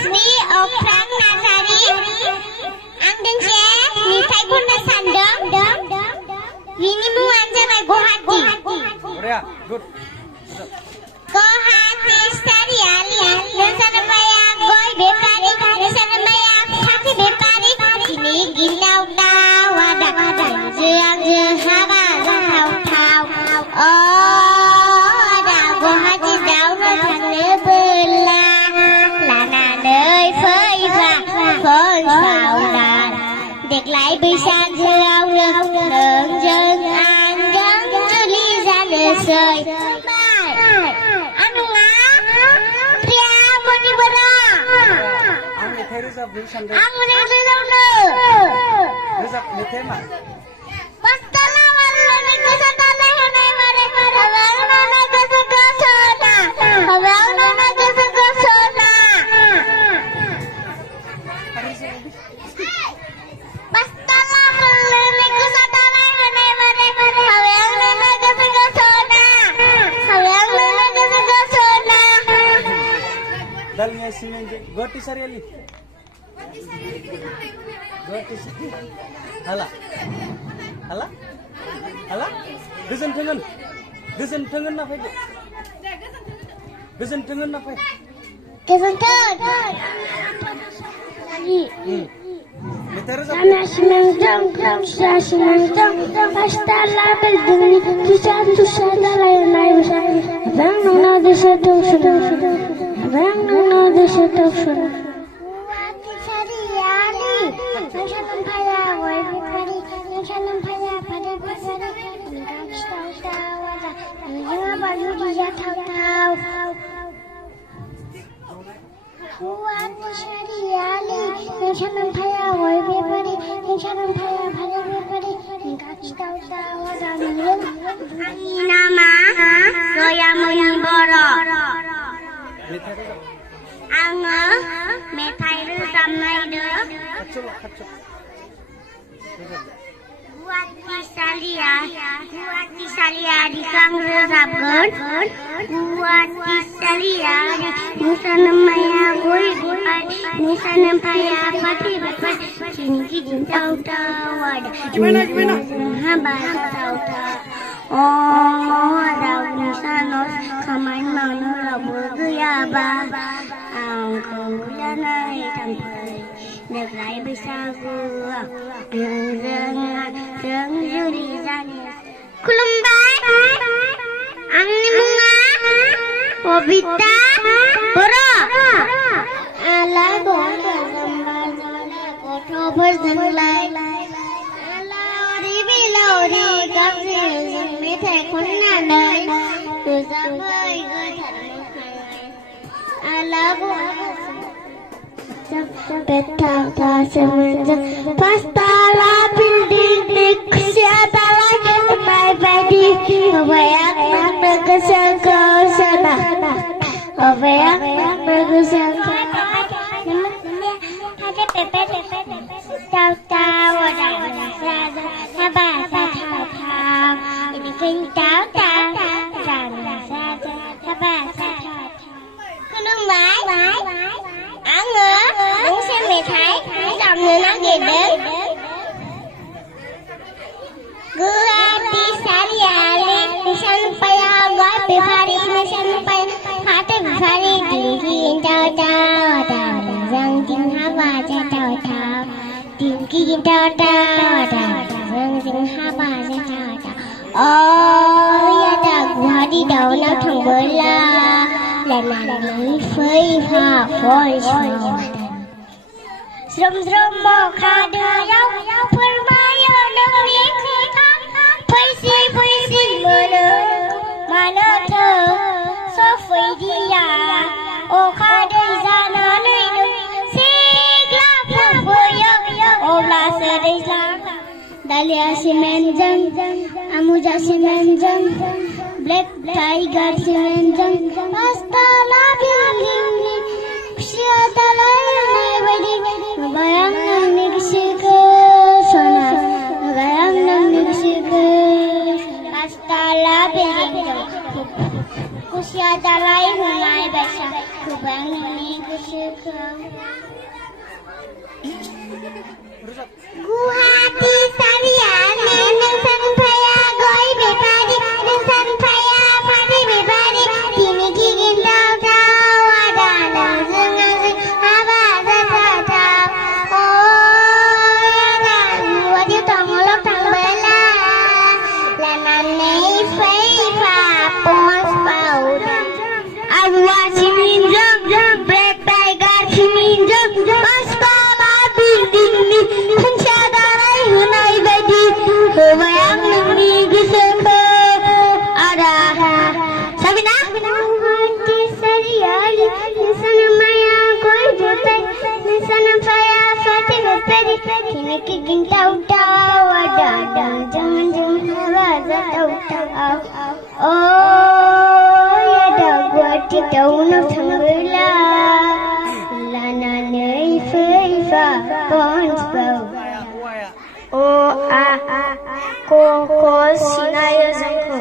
Rusdi Ofrang Nazari Ang doंसे मेथाइ खननो सानदों बिनि मुङानो जाबाय गुवाहाटी गुवाहाटी सारियालि नोंसानोमाया गय बेफारि नोंसानोमाया फाथै बेफारि दिनै गिनाव दावादा नोंजो आंजो हाबा जाथावथाव दा गुवाहाटी दावनो थांनोबोला लानानै फैबा फैसावना देग्लाय बैसागोआवनो नोंजों आंजों जुलि जानोसै Ang menang-menang no. Rezap metai mak. Pastana walane kesatane hanai mare abang nana kesegosona abang nana kesegosona Pastana walane kesatane hanai mare abang nana kesegosona abang nana kesegosona Dalnya simenje goti sariali. Hala गोजोन थोंगोन ना फैदो गोजोन थोंगोन ना फै Nama saya Muniboro. Angga metai roजाबनाय दो. Guwati Salia dikang roजाबगोन. Guwati Salia नोंसानोमाया गय बिफार नोंसानोमाया फाथै बिफार दिनै गिदिंथाव दावादा हाबा जाथावथाव दाव नोंसानाव खामानि मावनो रावबो गैयाबा आंखौ लानानै थांफै देग्लाय बैसागुआव नोंजों जुलि जानो खुलुमबाय आंनि मुङा बबिता बर' आला गथ'फोरजोंलाय लावरि बिलावरि गाबज्रियो मेथाइ खननानै रोजाबै गोथार मोखाङै आला betapa semenjak pastala building kusiadalah my baby bayang kesana bayang kesana ada pepe tahu bahasa tahu ini kan tahu bahasa खुलुमबाय आङो गंसे मेथाइ रोजाबनो नागिरदों गुवाहाटी सारियालि नोंसानोमाया गय बेफारि नोंसानोमाया फाथै बेफारि दिंखि दाव जों दिन हाबा जाथावथाव दिंखि दाव जों हाबा जाथावथाव दा गुवाहाटी दावनाव थांबोला लानानै फैफा फैसावना ज्रोम अखा दैयाव फोरमायो नोंनि खोथा फैसि मोनो मानोथो सफैदिया अखा दै जानानै सिग्ला फैयो अब्लासो दैज्लां दालिया सिमेन्टजों आमुजा सिमेन्टजों ब्लेक टाइगार सिमेन्टजों पास्तला बिल्डिंनि खुसिया दालायनाय बायदि bayang nangni kesiku sona bayang nangni kesiku pastala biring kusia dalai hunai basa bang noni kesuka Guhati sariane nang sanpaya goi bepari nang sanpaya padi bepari kini kini tau tau ada nang zengang haba tau tau oh ya gua di tongolok tang bela lanan nei fei fa pos pau awa siminjang black tiger siminjang pas pala binding ni pensyadarai hunai badi kebayang nemi giseko ada Sabina hati seriali insana maya koi betai insana paya fati bepedi kini kiging tau tau ada jangan raza tau tau oh ya dah gua di daunau tanggela lana nei fei fa pons bau oh ko sinaya zangko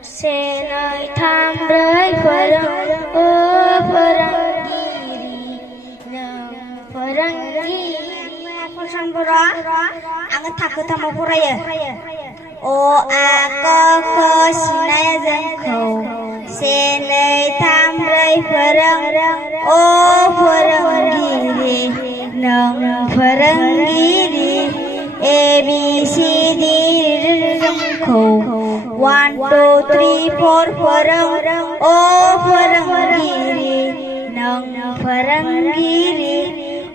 senai tambrai farang oh farangiri nang farangiri aku sambura angkat takut sama pura ya oh ko sinaya zangko senai tambrai farang oh farangiri nang farangiri A B C D ko 1 2 3 4 farang oh farangiri nang farangiri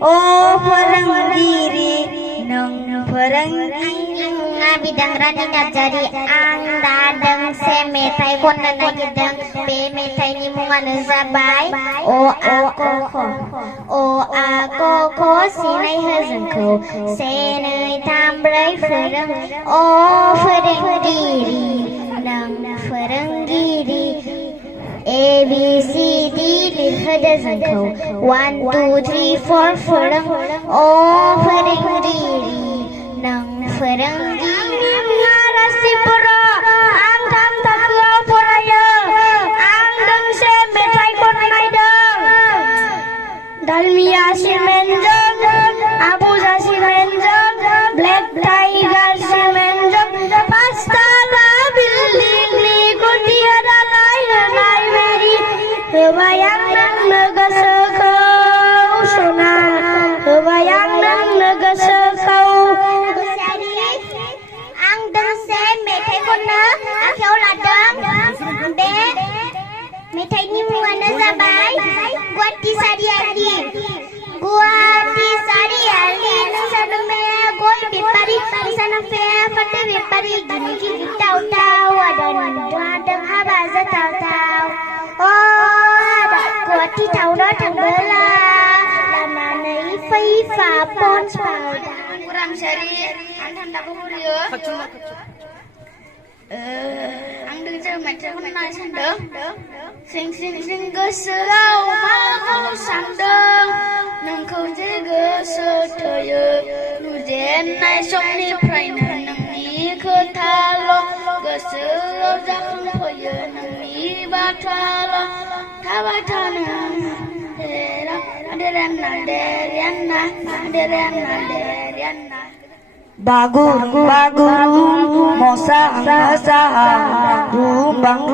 oh farangiri nang farangiri bidang rani ngajari ang dadang se metai kon na gidang be metai ni mungan zabai o ako sinai hazanko se nei tambrai farang o farangiri nang farangiri A B C D lirhada zanko 1 2 3 4 farang o farangiri nang farangiri ngarasi pura ang tam takau puraya ang dang se metai kon naidang dalmia simenjang abu simenjang black tiger simenjang pasta la building ni kutia dalai nai meri kebayang nang negasakau sona kebayang nang negasakau metai ni muana zabai guati sariali sana me goi bepari sana fe fate bepari gini gini tau tau ada habaza tau tau oh ada guati tau no tang bela lana nei fei fa pons pau kurang sari antam dak kuriyo ang đứng chơi mặt trời hôm nay sang đỡ xinh cơ sơ lâu mà không sang đỡ nâng không dễ cơ sơ trời ơi nụ đen này sống đi phải nâng ní cơ tha lo cơ sơ lâu ra không phải giờ nâng ní ba tra lo tha ba tra nâng để na Bagur mosang rumbang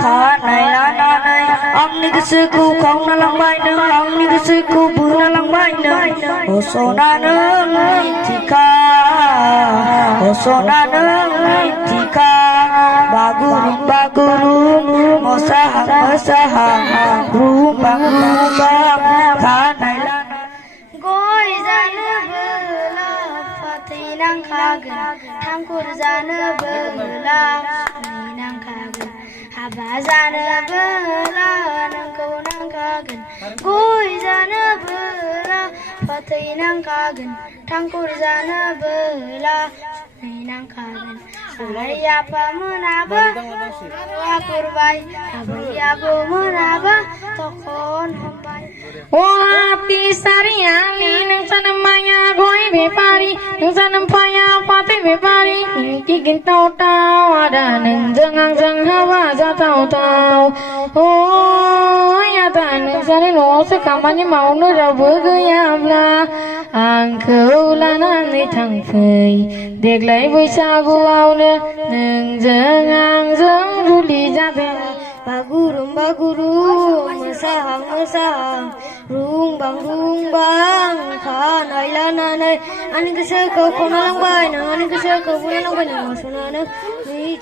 khanai lanai amni kesuku kong nalang bai nang amni kesuku bu nalang bai nang osona nang tika bagur mosang rumbang khanai lanai goi jana nang kagen tangkur jana bela nang kagen haba jana bela nangkau nang kagen goi jana bela fatai nang kagen tangkur jana bela nang kagen Hari apa menaba kurbai hari apa menaba tokon hombai Wati sariali nang sanamaya goi bepari nang sanampaya pati bepari kigin tau tau ada nang jangang jang hawa za tau tau oh ternyata nungsani nose kamanya mau nu rabu gayabla angkau lanani thangfai deglai बैसागुआवनो नोंजों आंजों जुलि जादों Bagurum mesahang rumbang khanai lananai ani kese ko konalang bai na ani kese ko bunalang bai na sunana ni